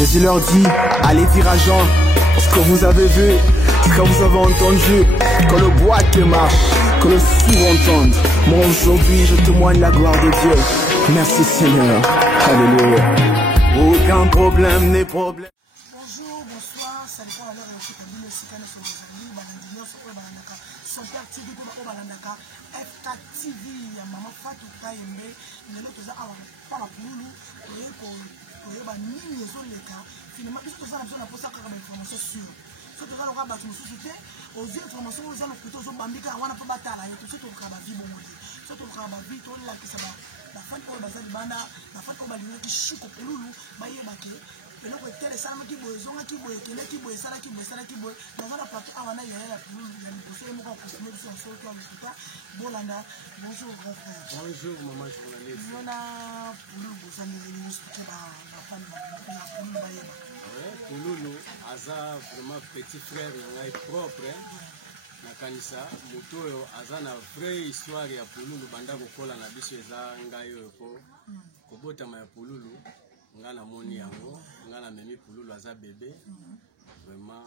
Jésus leur dit, allez dire à Jean, ce que vous avez vu, ce que vous avez entendu, que le boîte marche, que le sourd entende. Moi aujourd'hui je témoigne la gloire de Dieu. Merci Seigneur. Alléluia. Aucun problème n'est problème. Bonjour, bonsoir, ça dépend à l'heure où tu as aussi quand sur les amis, Balandino, son père TV, comme Balandaka, FK TV, Maman Fatou Kaembe, les autres à la poule, pour les bannis, les autres les cas, finalement, puisque ça a besoin de ça comme information sûre. Surtout dans le rabat de société, aux informations, aux gens plutôt aux bambika, on a pas bataille, et tout de suite au Kabavi, bon, surtout au Kabavi, tout là qui ça va. La femme pour bazar bana, la femme pour balinga qui chico pelulu, baye baki. Et donc tel ça qui boit, zonga qui boit, qui boit, ça qui boit, ça qui boit. Dans la partie awana ya la pelulu, il y a le dossier moi pour continuer sur ce temps discutant. Bolanda, bonjour grand frère. Bonjour maman journaliste. On a pelulu vous allez expliquer la femme la pelulu baye ba. Ouais, pelulu aza vraiment petit frère ngai propre. Na kanisa moto oyo aza na vraie histoire ya pululu banda kokola na biso eza ngai oyo ko kobotama ya pululu nga na moni yango nga na memi pululu aza bébé vraiment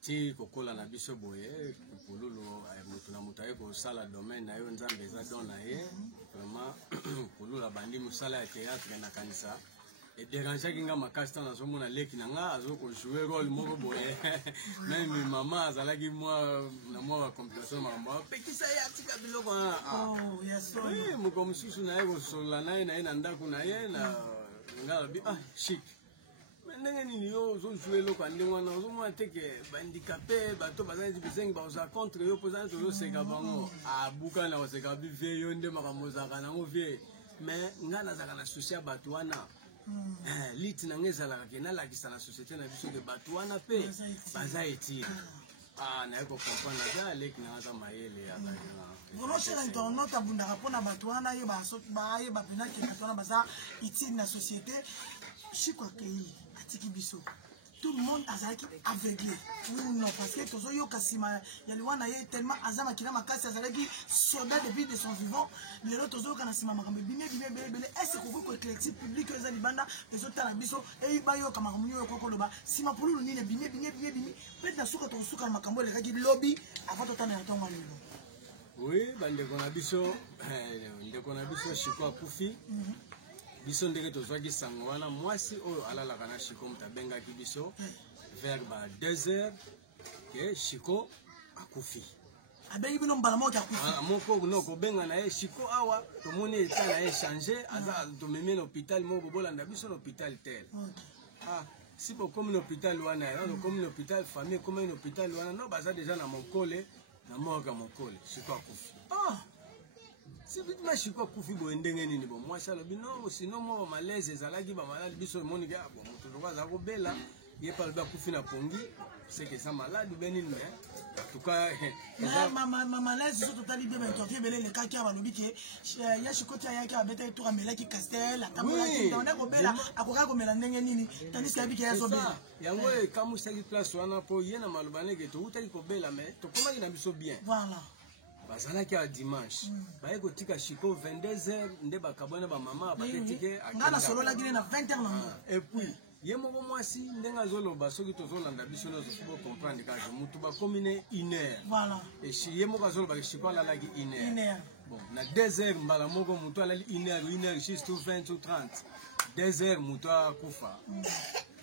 ti kokola na biso boye pululu moto na moto aye kosala domaine na yo nzambe eza don na ye vraiment pululu abandi mosala ya théâtre na kanisa. Et déranger qui nga makasi tana zo mona leki na nga azo ko jouer rôle moko boye même maman azala ki moi na moi wa complication makambo pekisa ya tika biloko oh yes so oui mo comme susu na ye ko sola na ye na ndako na ye na nga bi chic mais ndenge nini yo zo jouer loko ndenge wana zo mona teke ba handicapé bato bazali bisengi ba za contre yo posana to seka bango abuka na seka bi vie yo nde makambo za kana ngo vie mais nga na za kana soucia bato wana liti na ngeza la kena la kisa na société na biso de batwana pe baza etire na yako comprendre na leki na za mayele ya na vraiment chez l'internaute abundaka pona batwana ye ba so ba ye ba pena ke batwana baza itire na société chikwa kei atiki biso tout le monde azaki aveuglé ou non parce que tozo yo kasima ya liwana ye tellement azama kila makasi azalaki soldat depuis de son vivant les autres tozo kana sima makambe bine bele est-ce que ko collectif public eza libanda ezo tala biso e ba yo kama munyo yo koko loba sima pululu ni bine peut-être na suka to suka makambo le kaki lobby avant totana na tonga lelo. Oui bande kona biso ndeko na biso shikwa kufi biso ndenge tozwaki sango wana mwasi oyo alalaka na Shiko mutabengaki biso vers ba 2h ke Shiko akufi abengi bino mbala moko akufi moko no kobenga na ye Shiko awa tomoni eta na ye changer aza tomemi na hôpital moko bolanda biso na hôpital tel si bokomi na hôpital wana ya bokomi na hôpital famille komi na hôpital wana no baza déjà na mokole na morgue mokole Shiko akufi si vite ma Shiko kufi bo ndenge nini bo moi ça le bino sinon moi malaise ezalaki ba malade biso moni ga bon moto to za ko bela ye pa ba kufi na pongi c'est que ça malade benine mais en tout cas ma malaise surtout tali be interview belé le cas qui a balobi ke ya Shiko tia ya ka beta to kamela ki castel atamola ki ndona ko bela akoka ko mela ndenge nini tandis que abiki ya so bela yango e kamu sali place wana po ye na malobane ke to utali ko bela mais to komaki na biso bien voilà bazalaki ya dimanche baye kotika Shiko 22h nde bakabona ba mama baketike ngana solo la gine na 20h na et puis ye moko mwasi ndenga zoloba soki tozolanda biso no zo comprendre ka mutu ba commune 1h voilà et ye moko zoloba Shiko la lagi 1h bon na 2h mbala moko mutu alali 1h juste 20 ou 30 2h mutu akufa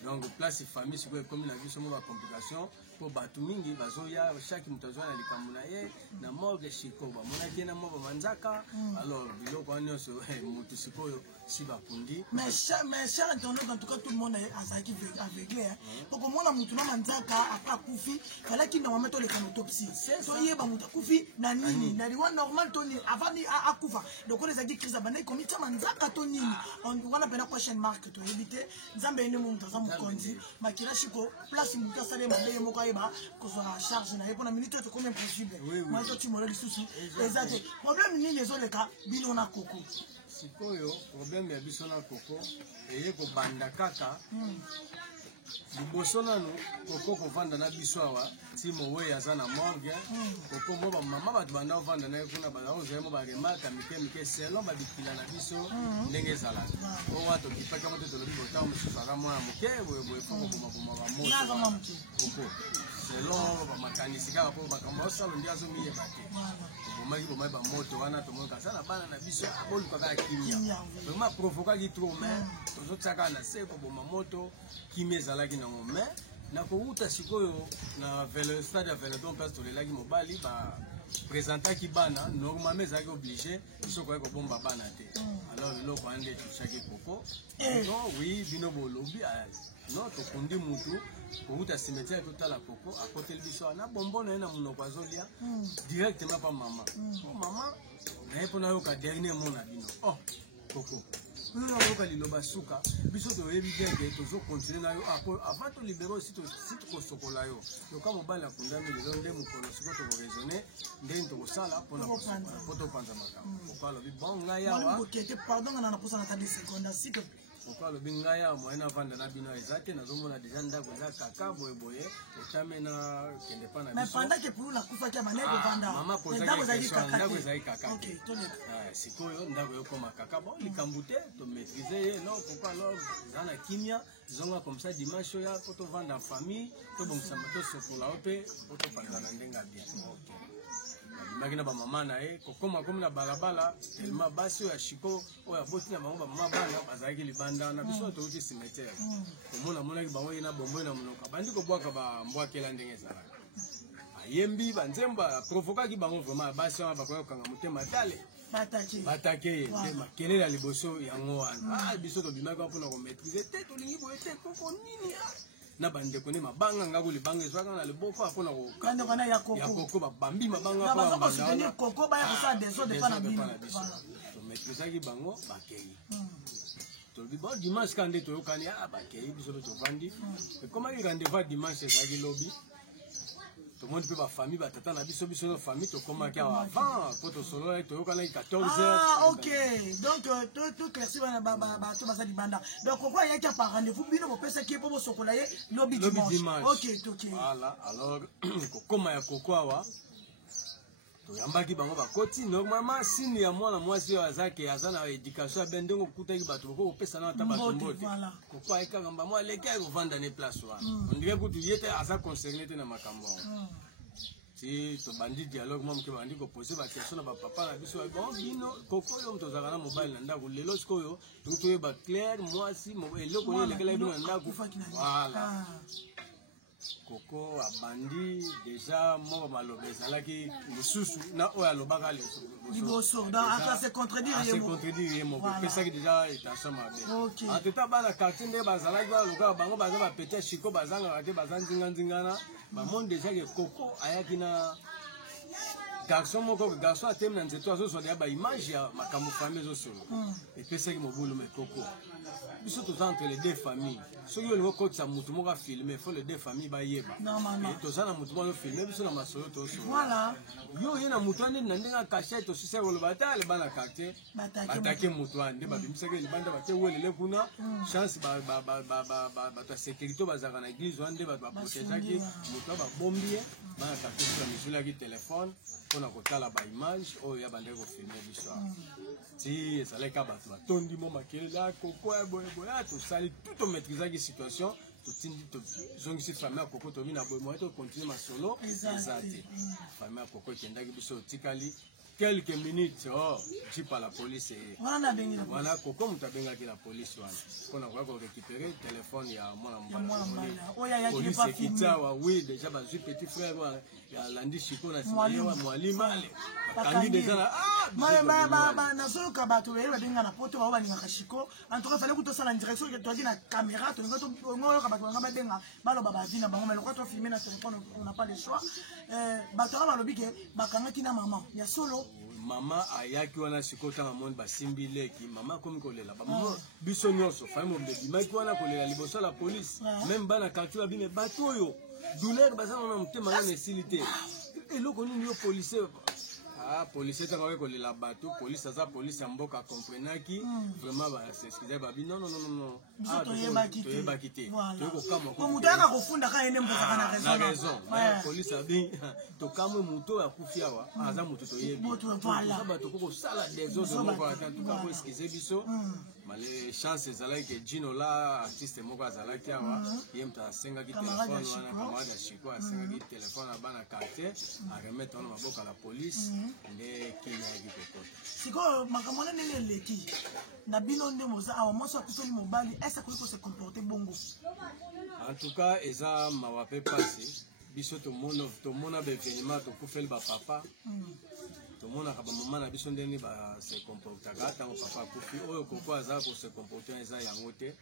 donc place famille siko commune na biso mo ba complication pour batu mingi bazoya chaque mutazwa na likambo na ye na morgue Shiko ba monaki na mo ba manzaka alors biloko nyonso mutu sikoyo si bakundi mais cher internaute en tout cas tout le monde a ça qui aveuglé pour que moi mutu na manzaka aka kufi fallait qu'il normalement to le autopsie so yeba mutu kufi na nini na liwa normal to ni avant ni akufa donc on les a dit crise abana comme ça manzaka to nini on wana pena question marque to éviter nzambe ene mutu za mukonzi makira Shiko place mutu asale mabe moko ayeba ko za charge na yepona minute to combien possible moi to tu mo le souci exact problème ni les autres cas bino na koko sikoyo problème ya biso na koko eye ko banda kaka liboso nano koko kovanda na biso awa timo we aza na morgue koko mo bamama bato banda kovanda naye kuna bazakozala mo baremaka mike selon babikila na biso ndenge ezalaka owa tokipaka moto tolobi botango mosusu aka mwana moke boyeboye po kobomaboma bamoto koko selon bamakanisi kaka po makambo osalo ndi azomiyeba te bomaki bomai bamoto wana tomonaka aza na bana na biso abolukaka kimia vraiment provokaki trop mais tozotiaka na se koboma moto kimia ezalaki nango mais nakouta sikoyo na stade ya Veledon place tolelaki mobali bapresentaki bana normalement ezalaki obligé biso koyai kobomba bana te alors eloko wana nde etushaki koko non oui bino bolobi non tokundi mutu kouta cimetière totala koko akoteli biso wana bombo na ye na monoko azolia directement pa mama mama naye mpo nayoka dernier mot na bino koko oyo ayoka liloba suka biso toyebi bien ke tozokontinue na yo avant tolibere osi tokosokola yo yoka mobali akundami lelo nde mokolo siko tokoraisonne ndeni tokosala mpo topanza makambo koko alobi bon ngai awa koko alobi ngai awa moye navanda na bino eza te nazomona deja ndako eza kaka boyeboye otame na kende pa na bisomama ndako ezali kaka te sikoyo ndako yokoma kaka bon likambo te tomaîtrise ye non koko alors eza na kimia zonga comme ça dimanche oya po tovanda famille tobongisama tosokola o mpe po topanzana ndenge ya bien abimaki na bamama na ye kokoma komi na balabala telema basi oyo ya shiko oyo aboti na bango bamama bana bazalaki libanda na biso touti cimetière omonamonaki bango ye na bomboye na monoko bandi kobwaka bambwakela ndenge ezalaka ayembi banzembo aprovokaki bango vraiment basi wana bakoki kokanga motema tale batake ye te makelele ya liboso yango wana biso tobimaki mpona komaîtrise te tolingi boye te koko nini na bandeko ne mabanga ngako libanga ezwaka na liboko apona ya koko babambi mabanga tomaîtrisaki bango bakei tolobi bon dimanche kande toyokani bakei biso mpe tovandi ekomaki rendez-vous ya dimanche ezalaki lobi tomoni mpe bafamille batata na biso no famille tokomaki awa avant po tosolola toyokanaki 14h ok donc toclairci wana bato baza libanda donc koko ayaki apa rendez-vous bino bopesaki ye mpo bosokola ye lobi dimanche ok toki voilà alors kokoma ya koko awa toyambaki bango bakoti normalement sini ya mwana mwasi oyo azake aza na éducation ya bien ndenge okutaki bato boko kopesana ata bato mbote koko ayekaka mbamo aleki aye kovanda ne place wana ondire kutu ye te aza concerné te na makambo wana ti tobandi dialogue mwa moke bandi kopose baquestion na bapapa na biso bon bino koko oyo tozalaka na mobali na ndako lelo sikoyo toki toyeba claire mwasi eloko oyo elekelaki bino na ndako voilà koko abandi deja moko maloba ezalaki lisusu na oyo alobaka liboso se contredire ye moko epesaki deja etation mabe anteta bana quartier nde bazalaki balokaka bango baza bapete chiko bazangaka te baza nzinganzingana bamoni deja ke koko ayaki na garçon moko garçon atemi na nzeto azozwala ya baimage ya makambo famille ezosolo epesaki mobulu me koko biso toza entre les deux familles soki olingi okotisa mutu moko afilme faut les deux familles bayeba toza na mutu moko azofilme biso na masolo tosolo yo ye na mutu wana nde na ndenge akashe tosisa koloba ata aleba na quartier batake mutu wana nde babimisaki libanda bate welele kuna chance bato ya sécurité bazalaka na église wana nde bato baprotegeaki mutu oyo babombi ye bana quartier biso bamisulaki telefone mpona kotala baimage oyo ya bandeki kofilme biso ti ezalaki ka bato batondi mo makelele koko ya boyeboye tosali tout omaîtrisaki situation totindi tozongisi famille ya koko tobi na boye moye tocontinue masolo eza te famille ya koko ekendaki biso otikali quelques minutes jipa la police wana koko moto abengaki la police wana mpona koya korécupérer telefone ya mwana mobala police ekiti awa oui déjà bazwi petit frère alandi shiko na nsima yewa mwalima bakangi deja na nazoyoka bato beye babenga na poto bao balingaka shiko antoka fale kutosala direction toaki na caméra tolingoyoka bato banga babenga baloba bavi na bango malokwa tofilme na téléphone on n'a pas le choix bato anga balobi ke bakangaki na mama ya solo mama ayaki wana sikoyo ntanga moni basimbi leki mama akomi kolela bamama biso nyonso fami mobe bimaki wana kolela liboso ya la police meme bana quartier babime bato oyo douleur baza na motema ngana esili te eloko nini yo policier Ah, policier tant que la bateau, police ça police en boka comprenaki vraiment bah s'excuser bah non non non non. Ah, tu es quitter. Voilà. Tu es comme comme mutaka kufunda ka ene mboka kana raison. Na raison. Police a bien to kama muto ya kufia wa aza muto to yebi. Voilà. Ça bateau ko sala des autres moko en tout cas ko excuser biso. Mais les chances ezalaki que Gino là artiste moko azalaki awa yemta senga ki téléphone wana kamada chiko asenga ki téléphone na bana quartier a remettre na maboka la police nde kenya ki kokota siko makamona ndenge leki na bino nde moza awa moso akufeli mobali est-ce que il se comporter bongo en tout cas eza mawape passé biso to mona be événement to kufeli ba papa to mona ka ba mama na biso ndeni ba se comporter ka tango papa kufi oyo koko aza ko se comporter eza yango te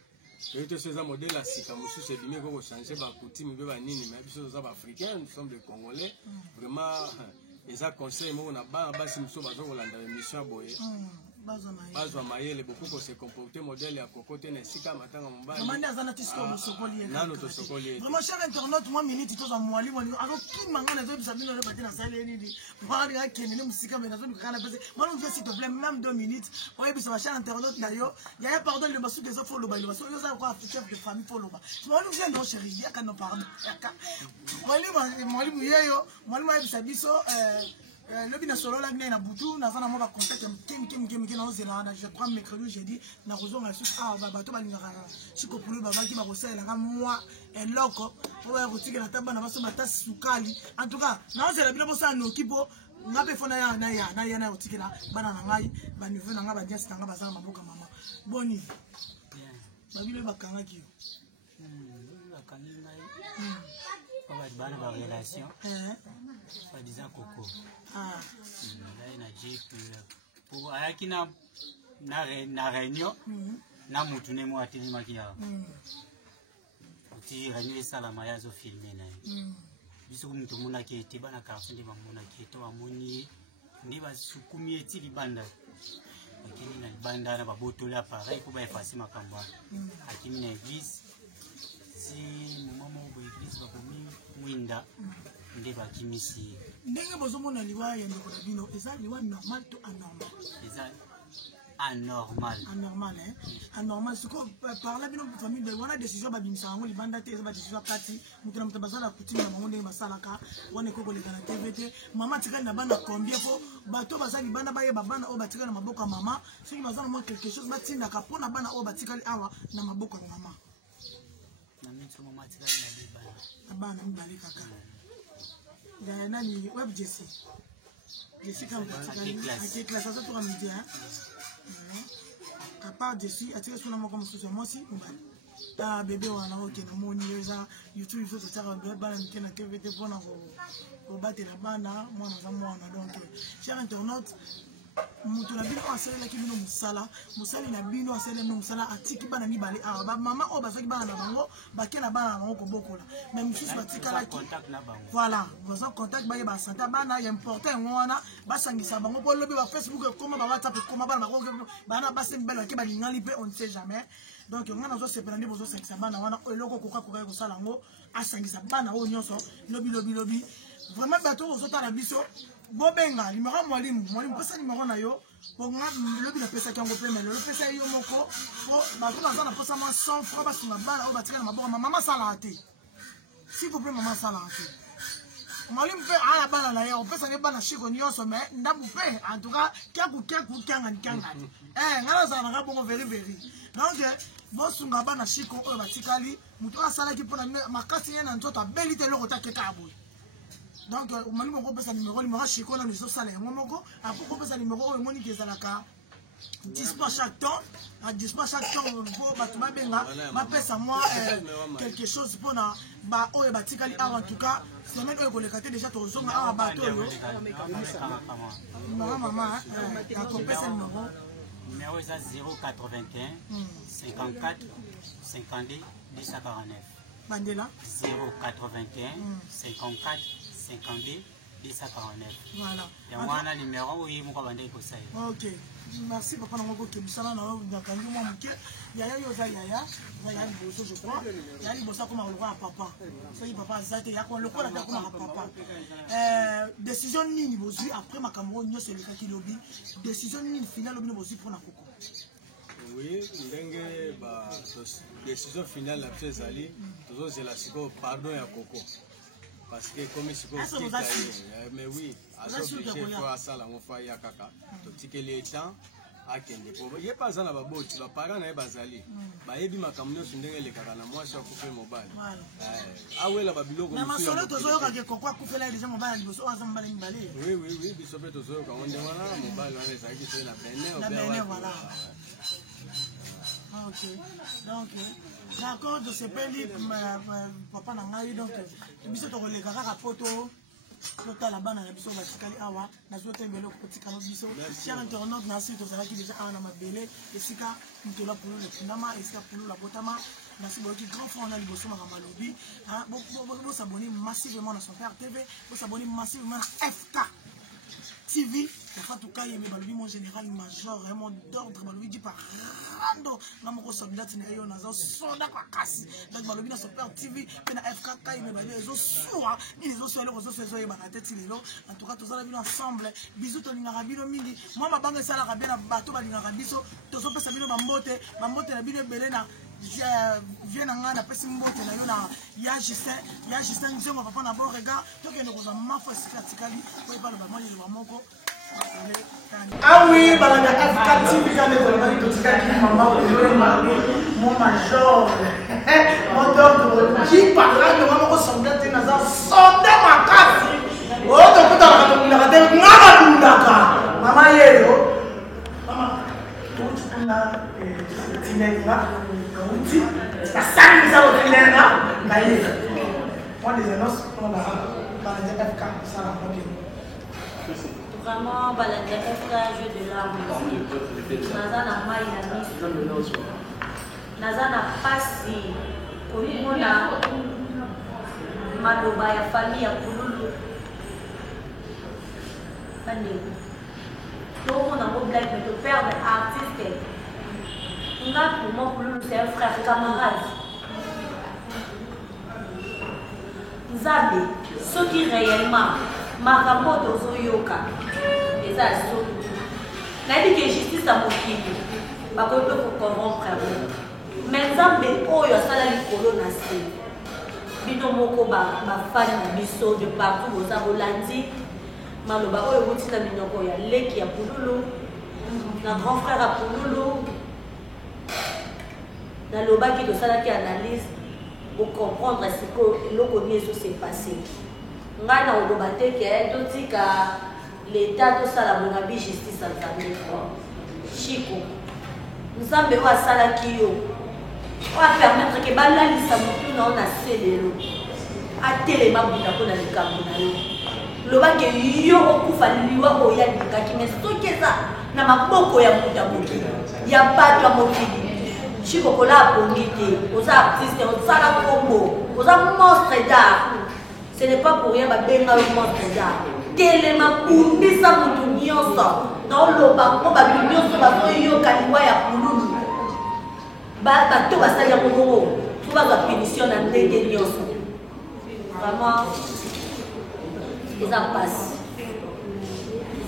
to c'est modèle à sika mususu ebimi ko changer ba coutume be ba nini mais biso za ba africains nous sommes des congolais vraiment eza conseil moko na ba basi muso bazo kolanda émission boye bazwa mayele beaucoup ko se comporter modèle ya kokote na sika matanga mbali demande azana tisko musokoli nano to sokoli vraiment cher internaute moi minute to za mwalimu alors qui mangana zo bisa bino le batina sale nini mwali yake ni musika mais nazo nikana pese moi on veut s'il te plaît même 2 minutes oye bisa cher internaute na yo ya pardon le basu que ça faut le bailo basu yo za quoi chef de famille faut le ba moi on vient non chérie ya kana pardon mwalimu yeyo mwalimu bisa biso le bina solo la bina na butu na zana mo ba contact kem na ozela na je prends mercredi jeudi na kozonga sur va bato balingaka chiko pulu baba ki ba kosela nga moi eloko po ba kotika na tamba na baso matasi sukali en tout cas na ozela bina bosa no kipo ngape fona ya na otikela bana na ngai ba niveau na nga ba dias tanga bazala maboka mama boni babile bakanga ki bakangi ngai bana ba relation soi-disant Coco. Là, il a dit que pour ayaki na réunion, na mutune mo atini makia. Uti réunion sala maya zo filmer na. Biso mtu muna ki etiba na quartier ndi bamuna ki to amoni ndi basukumi eti libanda. Lakini na libanda na babotole appareil ko ba effacer makambo. Akini na église si mama mo ba église ba komi mwinda. Ndeba kimisi ndenge bozomona liwa ya ndeko na bino eza liwa normal to anormal eza anormal anormal siko par là bino famille de wana décision babimisa yango libanda te eza ba décision kati mutu na mutu bazala kutima bango ndenge basalaka wana ekoko leka na TVT mama tikali na bana combien po bato bazali bana baye babana o batikali na maboko ya mama soki bazala mo quelque chose batindaka mpona bana o batikali awa na maboko ya mama na mitu mama tikali na libana na bana mibale kaka nani web Jesse comme qui classe ça pour midi hein à part Jesse attirer sur moi comme sous moi aussi ah bébé wana OK na moni eza YouTube il faut se faire un bébé bana na TVT pour na ko battre la bana moi na donc cher internaute mutu na bino asala ki bino musala na bino asala no musala atiki bana mibale a ba mama o bazaki bana na bango bakela bana na bango ko bokola même mususu batika la ki voilà vous en contact ba ba santa bana ya important ngwana basangisa bango po lobi ba Facebook koma ba WhatsApp koma bana bana base mbela ki ba lingali pe on ne sait jamais donc ngana zo sepela ndi bozo sangisa bana wana eloko koka ko sala ngo asangisa bana o nyonso lobi vraiment bato ozo tala biso bobenga limara mwalimu pesa limara na yo ponga lobi na pesa kango pe melo pesa yo moko po bato baza na posa ma 100 francs basunga bana o batika na maboko mama sala ate s'il vous plaît mama sala ate mwalimu pe aya bana na yo pesa ne bana shiko nyonso mais ndamu pe en tout cas kyaku kanga ngala za na bongo very donc bosunga bana shiko o batikali muto asala ki pona makasi yana nzoto abeli te loko taketa aboy donc mwalimu ko pesa numéro chiko na miso sala yango moko ako pesa numéro ngoni kezalaka dispatch chaque temps pour batuma benga ba pesa moi quelque chose pour na ba oyo batikali en tout cas semaine oyo kolekate déjà tozonga awa bato yo maman ako pesa numéro est 081 54 52 249 bandela 081 54 52 1049. Voilà. Yango wana numéro oyo moko bande kosaye. OK. Merci papa na ngoko kebisala na ngakangi mo muke. Yaya yo za yaya, yaya liboso je crois. Yaya liboso comme le roi papa. C'est papa zate ya ko le ko la ta comme papa. Décision nini bozui après makambo nyo c'est le cas qui lobby. Décision nini finale lobby bozui pour na koko. Oui, ndenge ba décision finale la psezali, tozo zela siko pardon ya koko. Parce que comme il se mais oui, à s'obliger fois ça la mofa ya kaka. To tike les temps a kende ko. Ye pas ça na ba boti ba parents na bazali. Ba yebi makamno sundenge le kaka na moi ça couper mobile. Ah ouais la ba biloko. Na masolo tozo yo ka ke kokwa kufela déjà mobile liboso aza mbale mbale. Oui, biso pe tozo yo ka onde wana mobile wana ça qui fait la Benin voilà. OK. Donc d'accord de ce pays papa na ngai donc biso to le kaka photo totala bana na biso batikali awa na zo tembelo kotika no biso cher internaute na site tozalaki déjà awa na mabele esika mtola pulu le fundama esika pulu la botama merci beaucoup grand frère na liboso makama lobi bo s'abonner massivement na son père TV bo s'abonner massivement à FK TV. En tout cas, il y a mon général major, vraiment d'ordre, il dit par rando, mon soldat, il y a un soldat qui casse. Donc, il y a Super TV, il y a FKK, il y a des soins, il y a des soins, il y a des soins, en tout cas, tout ça, ensemble. Bisous, tout le monde, midi. Moi, ma banque, ça, la bien, bateau, biso, tout ça, ça, ma moto, la bien, belena. Viens à la personne qui est là, Justin, on va prendre d'abord regard, donc il y a une fois pratically, pour pas le bâtiment, il y a moko. Ah oui, balada FK TV quand même vraiment tout ça qui maman mon major mon docteur qui parle de maman soldat na soldat makasi oh to kuta na kade ngara ndaka mama yero mama tout na tinenga kauti na sami za otinenga kaile moi des annonces on a balada FK ça va bien. Vraiment, Balanda FK, jeu de l'arme ici. Nazana Maï na Miss. Nazana Passi. Olimona Maloba ya famille ya Pululu. Tout le monde a beau blague, mais le père de artiste. Pour moi, Pululu, c'est un frère camarade. Nzambe, ce qui réellement, Maramoto Zoyoka. Nadi que justice à mokili bakoto ko corrompre mais nzambe oyo asala likolo na se bino moko ba fani na biso de partout oza bolandi maloba oyo botina minoko ya leki ya Pululu na grand frère à Pululu na loba ki tosalaki analyse pour comprendre ce que l'okonie s'est passé ngai na oloba te ke totika l'État de Salabonabi justice à Zambie. Chico, nous avons besoin de Salakio. On va permettre que Balali Samutu n'a pas cédé l'eau. À téléma Boudako dans le Cameroun. Le bac est yo au coup fallu ou ya Nikaki, mais ce que ça n'a pas beaucoup ya Boudabouki. Il n'y a pas de Mokidi. Chico Kola a bongité, aux artistes, aux Salakombo, aux monstres d'art. Ce n'est pas pour rien que Benga est monstre d'art. Telema pumbisa mutu nyonso na oloba ko ba nyonso ba ko yo kaliwa ya Pululu ba to basali ya kongo to ba punition na ndenge nyonso vraiment ils a passé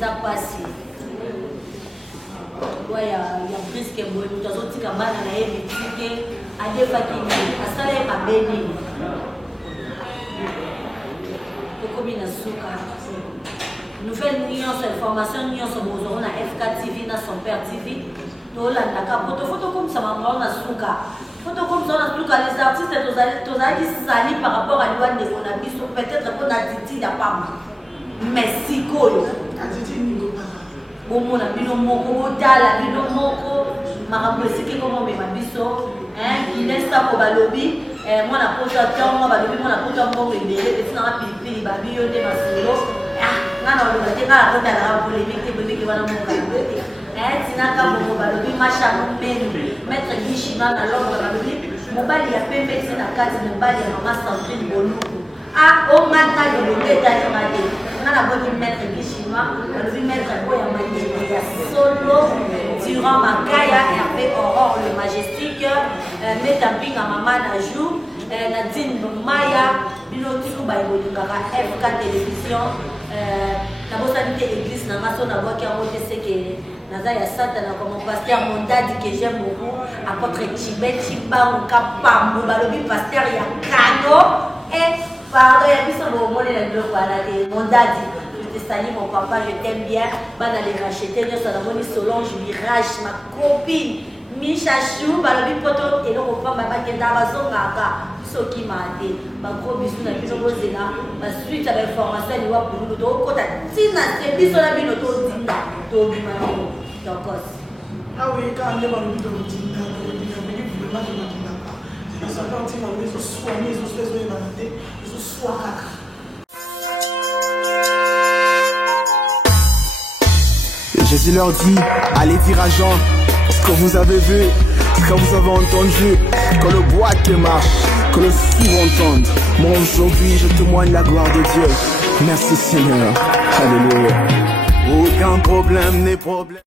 ya presque boy mutu azotika bana na ye bitike adefa kini asala ya mabeni kokomi na suka. Nouvelle information, nous avons FK TV, son père TV. Nous avons photo comme ça, photo comme ça, les artistes, tous allés par rapport à l'Iwan de Monabi, peut-être qu'on a dit la femme. Mais si quoi? Bon, mon ami, non, mon dala, non, mon marabout, c'est qui comment mes mabiso, qui laisse ça pour balobi, moi la pose à temps, moi balobi, moi la pose à mon bébé, et c'est un pipi, babi, yo de ma solo. Nana oloba te kala kota la polémique te bébé wana mokalo te tinaka bongo balobi macha mopenu maître Gishima na longo balobi mobali ya pembe ti na kati mobali ya mama Sandrine Boluku o mata lolonge etali mate nga naboki maître gi chinois balobi maître oyo ya makende ya solo durant makaya hervé aurore le majestique meta mpinga mama na jour nadine maya bino tiku baybolingaka fk télévision nabosani te église nanga so nabwaki yango te seke naza ya satana comme pasteur mondadi que j'aime beaucoup apôtre Tibet Chibanguka Pambo balobi pasteur ya kano et pardon ya biso bomonela biloko wana te mondadi je te salue mon papa je t'aime bien bana les racheter nyonso namoni Solange Mirage ma copine Misha Chou balobi poto eloko pamba bakenda bazongaka soki mate bagros bisous na bino bozela basuite ya bainformation eliwa bululu tokota ntina se biso na bino todinda tobima bino tokos awe ka nde balobi todinda bini vraiment todindaka nasaka ntina ngo ezoswani ezoyebana te ezoswa kaka. Et Jésus leur dit, allez dire à Jean, ce que vous avez vu, ce que vous avez entendu, que le boîtier marche, que le sourd entende. Moi aujourd'hui je témoigne la gloire de Dieu. Merci Seigneur. Alléluia. Aucun problème n'est problème.